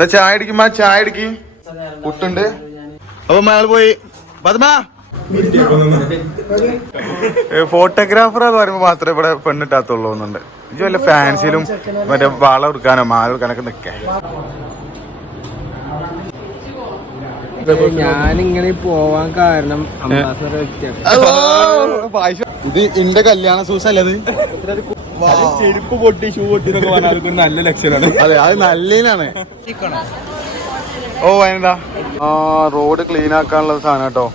എന്നാ ചായ അടിക്കുമ്പോ ചായ അടിക്ക് പുട്ടുണ്ട്. അപ്പൊ മകൾ പോയി. പദ്മ ഫോട്ടോഗ്രാഫർ എന്ന് പറയുമ്പോ മാത്രമേ ഇവിടെ പെണ്ണിട്ടാത്തുള്ളൂ എന്നുണ്ട്. ഇത് വല്ല ഫാൻസിലും മറ്റേ വാള കൊടുക്കാനോ മാല കൊടുക്കാനൊക്കെ നിക്കേ. ഞാനിങ്ങനെ പോവാൻ കാരണം ഇത് എന്റെ കല്യാണ സൂസല്ലത്. ചെരുപ്പ് പൊട്ടി ഷൂ പൊട്ടി എന്നൊക്കെ പറഞ്ഞാൽ നല്ല ലക്ഷണമാണ്. അതെ, അത് നല്ലതിനാണ്. ഓ എന്താ റോഡ് ക്ലീൻ ആക്കാനുള്ള സാധനം കേട്ടോ.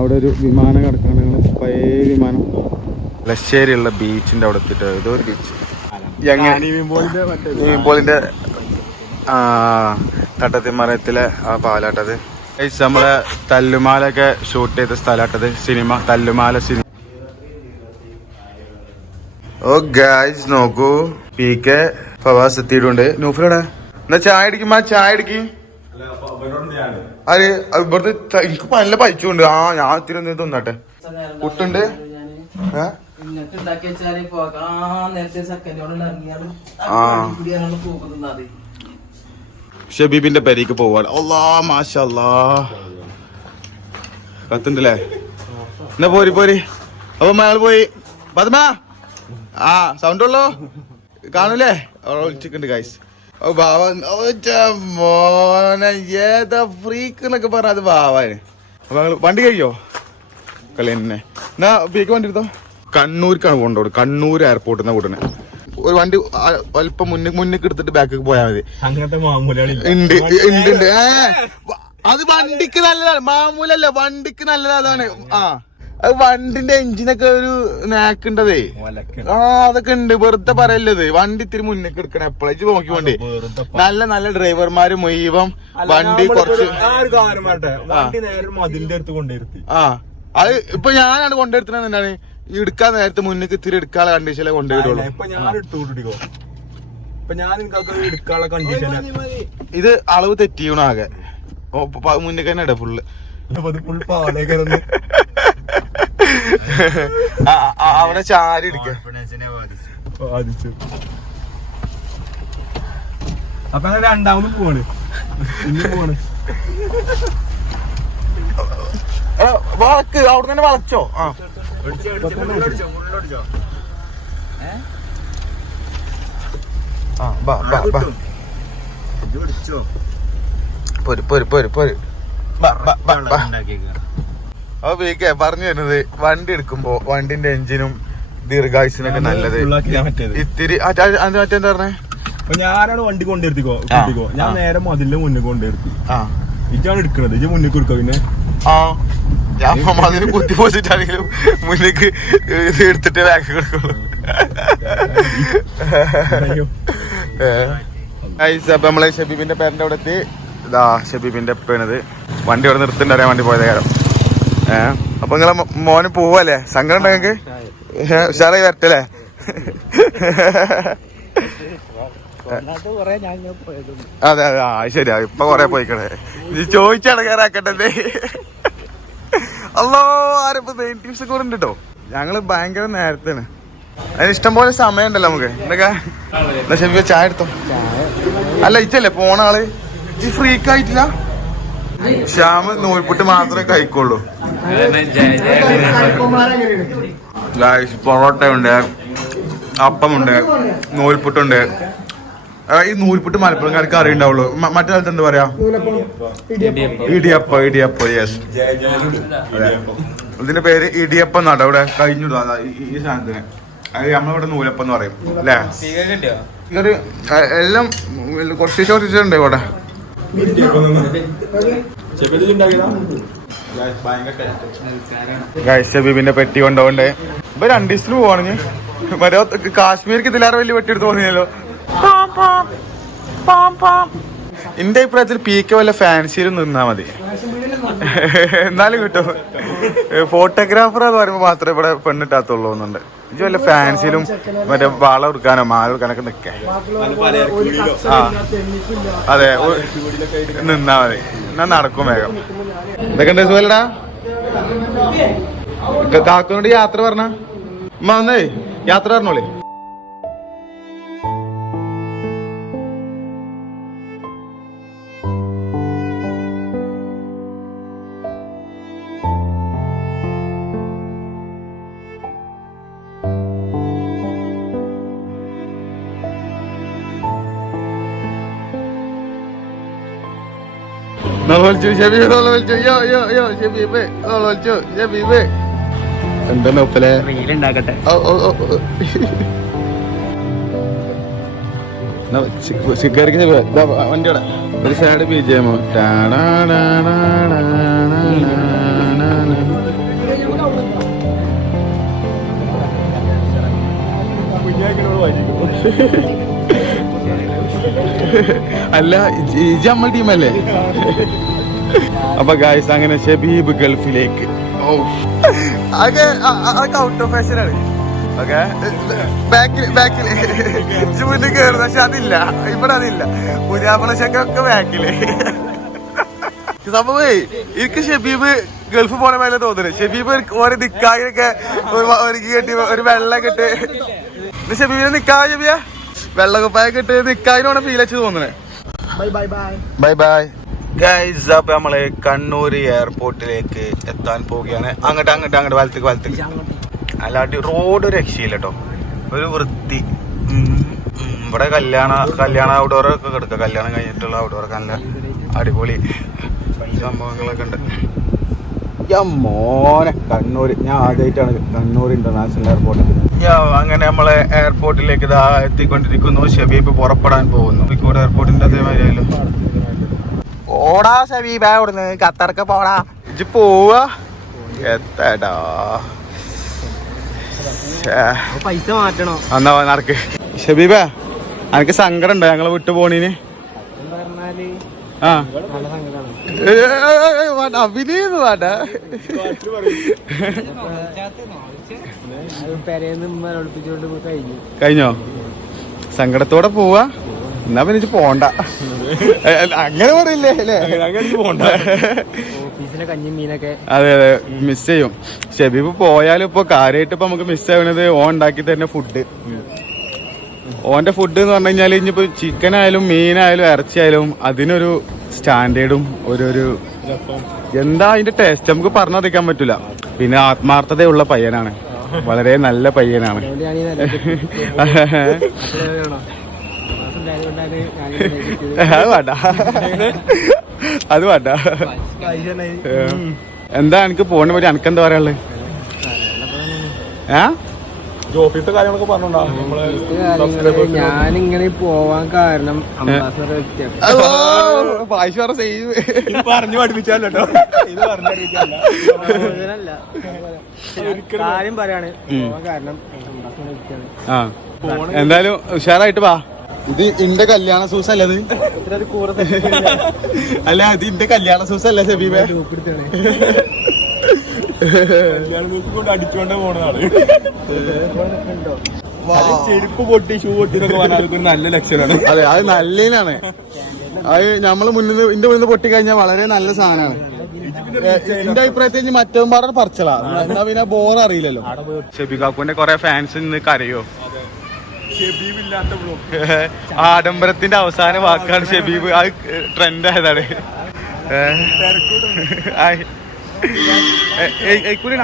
അവിടെ ഒരു വിമാനം കിടക്കണം, പഴയ വിമാനം. ലശ്ശേരിയുള്ള ബീച്ചിന്റെ അവിടെ എത്തിട്ട് ഇതൊരു ബീച്ച് നീമ്പോളിന്റെ തട്ടത്തിമറയത്തിലെ ആ പാലാട്ടത്. നമ്മളെ തല്ലുമാലൊക്കെ ഷൂട്ട് ചെയ്ത സ്ഥലാട്ടത്. സിനിമ തല്ലുമാല സിനിമ. ഓ ഗായ്സ് നോക്കൂ, പി കെ ഫവാസ് എത്തിയിട്ടുണ്ട്. നൂഫിലൂടെ എന്നാ ചായ അടിക്കുമ്പോ ചായ അടിക്ക്. അതെ, ഇവിടുത്തെ എനിക്ക് നല്ല പൈച്ചുണ്ട്. ആ ഞാൻ ഇത്തിരി ഒന്ന് തിന്നട്ടെ. പുട്ടുണ്ട്. ഷബീബിന്റെ പെരേക്ക് പോവാണ്. അല്ലാ മാഷല്ലാ കത്തുണ്ടല്ലേ. എന്നാ പോരി പോരി. അപ്പൊ മകൾ പോയി. പദ്മ ആ സൗണ്ട് ഉള്ളോ കാണൂലേ? വിളിച്ചിട്ടുണ്ട് ഗൈസ്. മോനെ ഏതാ ഫ്രീക്ക് എന്നൊക്കെ പറഞ്ഞ അത് ബാവാന്. അപ്പൊ വണ്ടി കഴിയോ കളി തന്നെ. എന്നാ പീക്ക് വണ്ടി എടുത്തോ. കണ്ണൂർക്കാണ് കൊണ്ടോട്. കണ്ണൂർ എയർപോർട്ടിൽ നിന്ന് കൂട്ടണേ. ഒരു വണ്ടി അല്പം മുന്നിക്ക് എടുത്തിട്ട് ബാക്കിൽ പോയാൽ മതി. ഉണ്ട് ഉണ്ട് ഉണ്ട്. അത് വണ്ടിക്ക് നല്ലതാണ്. മാമൂലല്ല, വണ്ടിക്ക് നല്ലതാണ്. അതാണ് ആ അത് വണ്ടിന്റെ എഞ്ചിനൊക്കെ ഒരു നാക്കുണ്ടതേ. ആ അതൊക്കെ ഉണ്ട്. വെറുതെ പറയല്ലത്. വണ്ടി ഇത്തിരി മുന്നേക്ക് എടുക്കണം എപ്പോഴും നോക്കി. വണ്ടി നല്ല നല്ല ഡ്രൈവർമാര് മുഴുവൻ വണ്ടി കുറച്ച് ആ അത് ഇപ്പൊ ഞാനാണ് കൊണ്ടുവരുത്തുന്നത്. എന്താണ് എടുക്കാൻ നേരത്തെ മുന്നേക്ക് ഇത്തിരി എടുക്കാനുള്ള കണ്ടീഷനിലെ കൊണ്ടുവരുള്ളൂ. ഇത് അളവ് തെറ്റിയണ ആകെ മുന്നേക്ക് തന്നെ ഇട ഫുള്ള്. അവിടെ ചാരി എടുക്ക. അപ്പൊ രണ്ടാമത് പോവാണ്. വളക്ക് അവിടെ തന്നെ വളച്ചോ. ആ പോര് പോര് പോര് പോര്. അപ്പൊ വീക്കെ പറഞ്ഞു തരുന്നത്, വണ്ടി എടുക്കുമ്പോ വണ്ടിന്റെ എഞ്ചിനും ദീർഘായുസിനൊക്കെ നല്ലത് ഇത്തിരി മറ്റെന്താ പറഞ്ഞേ. ഞാനാണ് വണ്ടി കൊണ്ടുവരുത്തിക്കോ. ഞാൻ നേരെ മതിലിന്റെ മുന്നിൽ കൊണ്ടുവരുത്തി. ഇതാണ് എടുക്കണത്. ഇത് മുന്നിൽ എടുക്ക. പിന്നെ ഞാൻ അതിന് കുത്തി പോസിറ്റാണെങ്കിലും മുന്നിക്ക് എടുത്തിട്ട് ബാക്കി കൊടുക്കുള്ളൂ. അപ്പൊ നമ്മളെ ഷബീബിന്റെ പേരന്റെ അവിടെ എത്തി. ഇതാ ഷബീബിന്റെ എപ്പണത്. വണ്ടി അവിടെ നിർത്തിണ്ടറിയാൻ വേണ്ടി പോയത് കാര്യം. അപ്പൊ നിങ്ങളെ മോന് പോവല്ലേ? സങ്കടം ഉണ്ടോ നിങ്ങക്ക്? ഉഷാറായി വരട്ടല്ലേ? അതെ അതെ. ആ ശരിയാ. ഇപ്പൊ കൊറേ പോയിക്കണേ. നീ ചോദിച്ചടക്കാറാക്കട്ടെ. അല്ലോ ആരപ്പോ നെഗറ്റീവ്സ് ഒക്കെ ഉണ്ട് കേട്ടോ. ഞങ്ങള് ഭയങ്കര നേരത്തെയാണ്. അതിന് ഇഷ്ടംപോലെ സമയം ഉണ്ടല്ലോ നമുക്ക്. എന്തൊക്കെ എന്നാ ഷബീബ ചായ എടുത്തോ. അല്ല ഇച്ചല്ലേ പോണ ആള്. ഈ ഫ്രീക്ക് ആയിട്ടില്ല. ശ്യാമ് നൂൽപുട്ട് മാത്രമേ കഴിക്കുള്ളൂ. പൊറോട്ട ഉണ്ട്, അപ്പമുണ്ട്, നൂൽപുട്ടുണ്ട്. ഈ നൂൽപുട്ട് മലപ്പുറംകാർക്ക് അറിയുണ്ടാവുള്ളൂ. മറ്റേ സ്ഥലത്ത് എന്താ പറയാ? ഇടിയപ്പം. ഇടിയപ്പം യെസ്. ഇതിന്റെ പേര് ഇടിയപ്പം എന്നാട്ടോ ഇവിടെ കഴിഞ്ഞിടും. അതാ ഈ സാധനത്തിന്. അത് നമ്മളിവിടെ നൂലപ്പം എന്ന് പറയും അല്ലേ? ഇതൊരു എല്ലാം കുറച്ച് കുറച്ചുണ്ട് ഇവിടെ. ഷബീബിന്റെ പെട്ടി കൊണ്ടുപോകണ്ടേ. ഇപ്പൊ 2 ദിവസത്തിന് പോവാണെങ്കിൽ മറ്റേ കാശ്മീർക്ക് ഇതിലേറെ വലിയ പെട്ടി എടുത്ത് തോന്നിയല്ലോ. എന്റെ അഭിപ്രായത്തിൽ പീക്ക് വല്ല ഫാൻസിയിലും നിന്നാ മതി. എന്നാലും കിട്ടും. ഫോട്ടോഗ്രാഫർ എന്ന് പറയുമ്പോ മാത്രമേ ഇവിടെ പെണ്ണിട്ടാത്തുള്ളൂ എന്നുണ്ട്. ഇത് വല്ല ഫാൻസിയിലും മറ്റേ വാള കൊടുക്കാനോ മാല കൊടുക്കാനൊക്കെ നിക്കേ. ആ അതെ, നിന്നാ മതി. എന്നാ നടക്കും വേഗം. എന്തൊക്കെ ഉണ്ട് സുഖല്ലടാ? കാക്കനോട് യാത്ര പറഞ്ഞ അമ്മ വന്നേ യാത്ര പറഞ്ഞോളേ. എന്താ നോപ്പലെ വണ്ടിയോടെ ഒരു സൈഡ് ബിജെമോ അല്ല ഇജ് നമ്മൾ ടീമല്ലേ. അപ്പൊ ഗായ്സ് അങ്ങനെ ഷബീബ് ഗൾഫിലേക്ക് ഔട്ട് ഓഫ് ഫാഷൻ ആണ്. ഓക്കെ ബാക്കില് മുന്നിൽ കയറുന്നു. പക്ഷെ അതില്ല, ഇവിടെ അതില്ല. പുരാപ്പള ശക്കൊക്കെ ബാക്കില്. സംഭവേ എനിക്ക് ഷബീബ് ഗൾഫ് പോണ മേലെ തോന്നുന്നു. ഷബീബ് ഓരോ നിക്കാനൊക്കെ ഒരുക്കി കെട്ടി ഒരു വെള്ളം കെട്ട് ഷബീബിനെ നിക്കാ ഷബിയ വെള്ളക്കുപ്പായ കെട്ട് നിക്കാനോടെ ഫീൽ വെച്ച് തോന്നണേ. Bye bye guys. അപ്പൊ നമ്മള് കണ്ണൂർ എയർപോർട്ടിലേക്ക് എത്താൻ പോവുകയാണ്. അങ്ങോട്ട് വലത്തേക്ക് അല്ലാണ്ട് റോഡ് രക്ഷയില്ല കേട്ടോ. ഒരു വൃത്തി. ഇവിടെ കല്യാണ ഔട്ട്ഡോറൊക്കെ കിടക്കുക. കല്യാണം കഴിഞ്ഞിട്ടുള്ള ഔട്ട്ഡോറൊക്കെ നല്ല അടിപൊളി സംഭവങ്ങളൊക്കെ ഉണ്ട്. മോനെ കണ്ണൂർ ഞാൻ ആദ്യമായിട്ടാണ് കണ്ണൂർ ഇന്റർനാഷണൽ എയർപോർട്ടിൽ. അങ്ങനെ നമ്മളെ എയർപോർട്ടിലേക്ക് ഇതാ എത്തിക്കൊണ്ടിരിക്കുന്നു. ഷബീബ് പുറപ്പെടാൻ പോകുന്നു. കോഴിക്കോട് എയർപോർട്ടിന്റെ അതേമാതിരി ഓടാ ഷബീബ അവിടുന്ന് ഖത്തർക്ക് പോടാ. ഇജ്ജ് പോവാ എത്താടാ പൈസ മാറ്റണോ? എന്നാ നടക്ക്. ഷബീബ എനിക്ക് സങ്കടം ഉണ്ടോ ഞങ്ങളെ വിട്ടു പോണീന്? ആ അഭിനയൊന്നും വേണ്ട. കഴിഞ്ഞോ? സങ്കടത്തോടെ പോവാ. എന്നാ പിന്നെ പോണ്ട. അങ്ങനെ പറയില്ലേ അല്ലേ? അതെ അതെ മിസ് ചെയ്യും. ഷബീബ് പോയാലും ഇപ്പൊ കാര്യമായിട്ട് ഇപ്പൊ നമുക്ക് മിസ് ആവുന്നത് ഓൻ ഉണ്ടാക്കി തരുന്ന ഫുഡ്. ഓന്റെ ഫുഡ് എന്ന് പറഞ്ഞു കഴിഞ്ഞാൽ ഇനിയിപ്പോ ചിക്കൻ ആയാലും മീനായാലും ഇറച്ചിയായാലും അതിനൊരു സ്റ്റാൻഡേർഡും ഒരു എന്താ അതിന്റെ ടേസ്റ്റ് നമുക്ക് പറഞ്ഞറിയിക്കാൻ പറ്റൂല. പിന്നെ ആത്മാർത്ഥതയുള്ള പയ്യനാണ്, വളരെ നല്ല പയ്യനാണ്. അത് വേണ്ട. എന്താ എനിക്ക് പോണ പറ്റി എനിക്കെന്താ പറയാനുള്ളത്? ഞാനിങ്ങനെ പോവാൻ കാരണം പറഞ്ഞു പഠിപ്പിച്ചാലോ കാര്യം പറയാണ് പോവാൻ കാരണം. എന്തായാലും ഉഷാറായിട്ട് വാ. ഇത് ഇന്റെ കല്യാണ സൂസ് അല്ല. അത് അല്ല ഇത് ഇന്റെ കല്യാണ സൂസ് അല്ല ഷബീബേ. കൊണ്ട് അടിച്ചുകൊണ്ടേ പോണതാണ്. ചെരുപ്പ് പൊട്ടി ഷൂ പൊട്ടിന്നൊക്കെ പറഞ്ഞാൽ നല്ല ലക്ഷണമാണ്. അതെ അത് നല്ലതിനാണ്. അത് നമ്മള് ഇന്റെ മുന്നിൽ പൊട്ടി കഴിഞ്ഞാൽ വളരെ നല്ല സാധനമാണ്. എന്റെ അഭിപ്രായത്തിൽ മറ്റവൻ പാടെ പറിച്ചലാ. എന്നാ പിന്നെ ബോർ അറിയില്ലല്ലോ. ഷബീബാക്കുവിന്റെ കൊറേ ഫാൻസ് ഇന്ന് കരയോ? ആഡംബരത്തിന്റെ അവസാന വാക്കാണ് ഷബീബ്. അത് ട്രെൻഡ് ആയതാണ്.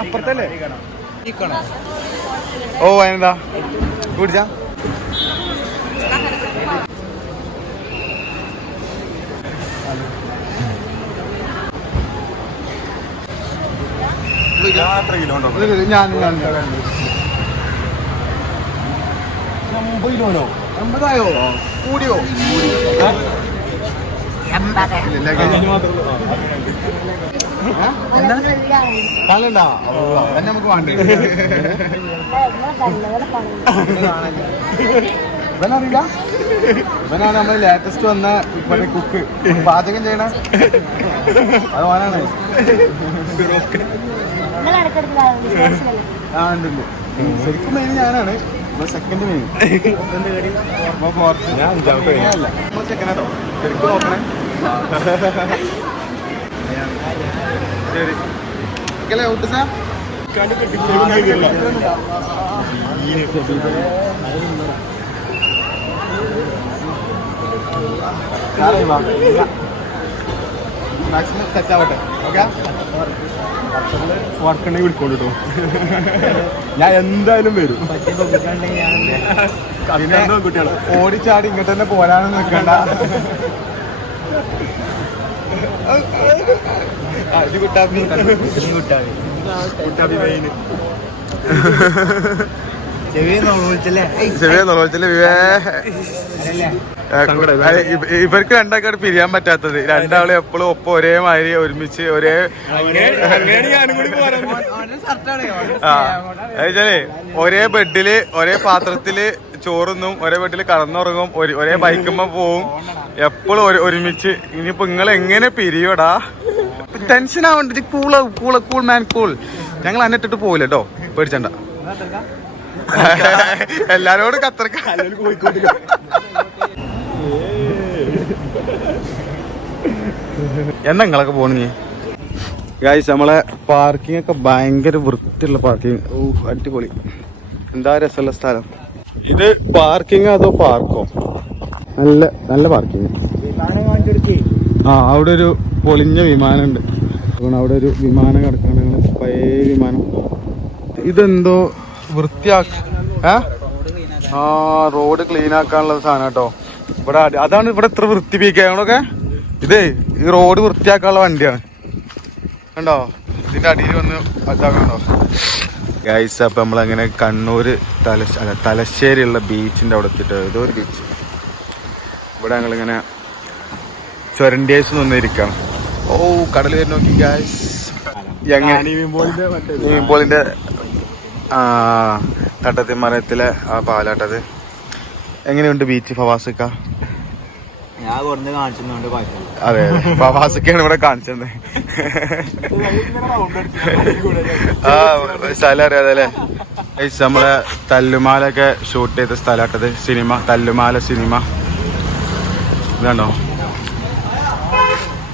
അപ്പുറത്തല്ലേ? ഓ എന്താ കുടിച്ചാ ഞാൻ 50 കിലോനോ 50 കൂടിയോ? കാലണ്ടാ നമുക്ക് വേണ്ടേ? ഇവനറിയില്ല. ഇവനാണ് നമ്മൾ ലേറ്റസ്റ്റ് വന്ന ഇപ്പഴത്തെ കുക്ക്, പാചകം ചെയ്യണ. അത് ഓനാണ്. ആ ഉണ്ട്. ശരിക്കും മെയിൻ ഞാനാണ്. സെക്കൻഡ് മെയിൻ സെക്കൻഡോ ശരിക്കും നോക്കണേ. ശരി ഔട്ട് സാർ മാക്സിമം സെറ്റ് ആവട്ടെ. ഓക്കെ വർക്കുണ്ടെങ്കിൽ വിളിക്കോളൂ. ഞാൻ എന്തായാലും വരും. പിന്നെ ഓടിച്ചാടി ഇങ്ങോട്ട് തന്നെ പോരാനൊന്നും നിൽക്കണ്ട. ഇവർക്ക് രണ്ടാൾക്കാട് പിരിയാൻ പറ്റാത്തത്. രണ്ടാളും എപ്പോഴും ഒപ്പം ഒരേമാതിരി ഒരുമിച്ച് ഒരേ ഒരേ ബെഡില് ഒരേ പാത്രത്തില് ചോറുന്നും ഒരേ ബെഡില് കടന്നുറങ്ങും, ഒരേ ബൈക്കുമ്പോ പോവും, എപ്പോഴും ഒരുമിച്ച്. ഇനിയിപ്പോ നിങ്ങൾ എങ്ങനെ പിരിയോടാ? ടെൻഷൻ ആവണ്ട, കൂൾ മാൻ കൂൾ. ഞങ്ങൾ അന്നിട്ടിട്ട് പോവില്ല കേട്ടോ, പേടിച്ചണ്ട. എല്ലാരോടും കത്തർക്ക. എന്നാ നിങ്ങളൊക്കെ പോണീ ഗായ്സ്? നമ്മളെ പാർക്കിംഗ് ഒക്കെ ഭയങ്കര വൃത്തിയുള്ള പാർക്കിംഗ്. അടിപൊളി, എന്താ രസമുള്ള സ്ഥലം. ഇത് പാർക്കിംഗ് അതോ പാർക്കോ? നല്ല നല്ല പാർക്കിംഗ്. അവിടെ ഒരു പൊളിഞ്ഞ വിമാനം ഉണ്ട്. അവിടെ ഒരു വിമാനം കിടക്കാണ്, പഴയ വിമാനം. ഇതെന്തോ റോഡ് ക്ലീൻ ആക്കാനുള്ള സാധനം കേട്ടോ. ഇവിടെ അതാണ് ഇവിടെ ഇത്ര വൃത്തിപ്പിക്കാനൊക്കെ. ഇതേ ഈ റോഡ് വൃത്തിയാക്കാനുള്ള വണ്ടിയാണ് കണ്ടോ. ഇതിന്റെ അടിയിൽ വന്ന് അതാക്കണ്ടോ ഗൈസ്. അപ്പൊ നമ്മളങ്ങനെ കണ്ണൂര് തലശ്ശേരിയുള്ള ബീച്ചിന്റെ അവിടെ എത്തിയിട്ട്, ഏതോ ഒരു ബീച്ച്. ഇവിടെ ഞങ്ങളിങ്ങനെ ചൊരണ്ടിയേഴ്സ് നിന്നിരിക്കണം. ഓ കടൽ വരെ നോക്കി ഗൈസ്. നീമ്പോളിന്റെ തട്ടത്തിമരത്തിലെ ആ പാലാട്ടത്. എങ്ങനെയുണ്ട് ബീച്ച് ഫവാസിക്ക? അതെ, ഫവാസിക്കാണ് ഇവിടെ കാണിച്ചത്. സ്ഥലം അറിയാതെ. നമ്മളെ തല്ലുമാലൊക്കെ ഷൂട്ട് ചെയ്ത സ്ഥലമാട്ടത്. സിനിമ തല്ലുമാല സിനിമ ഇതാണോ?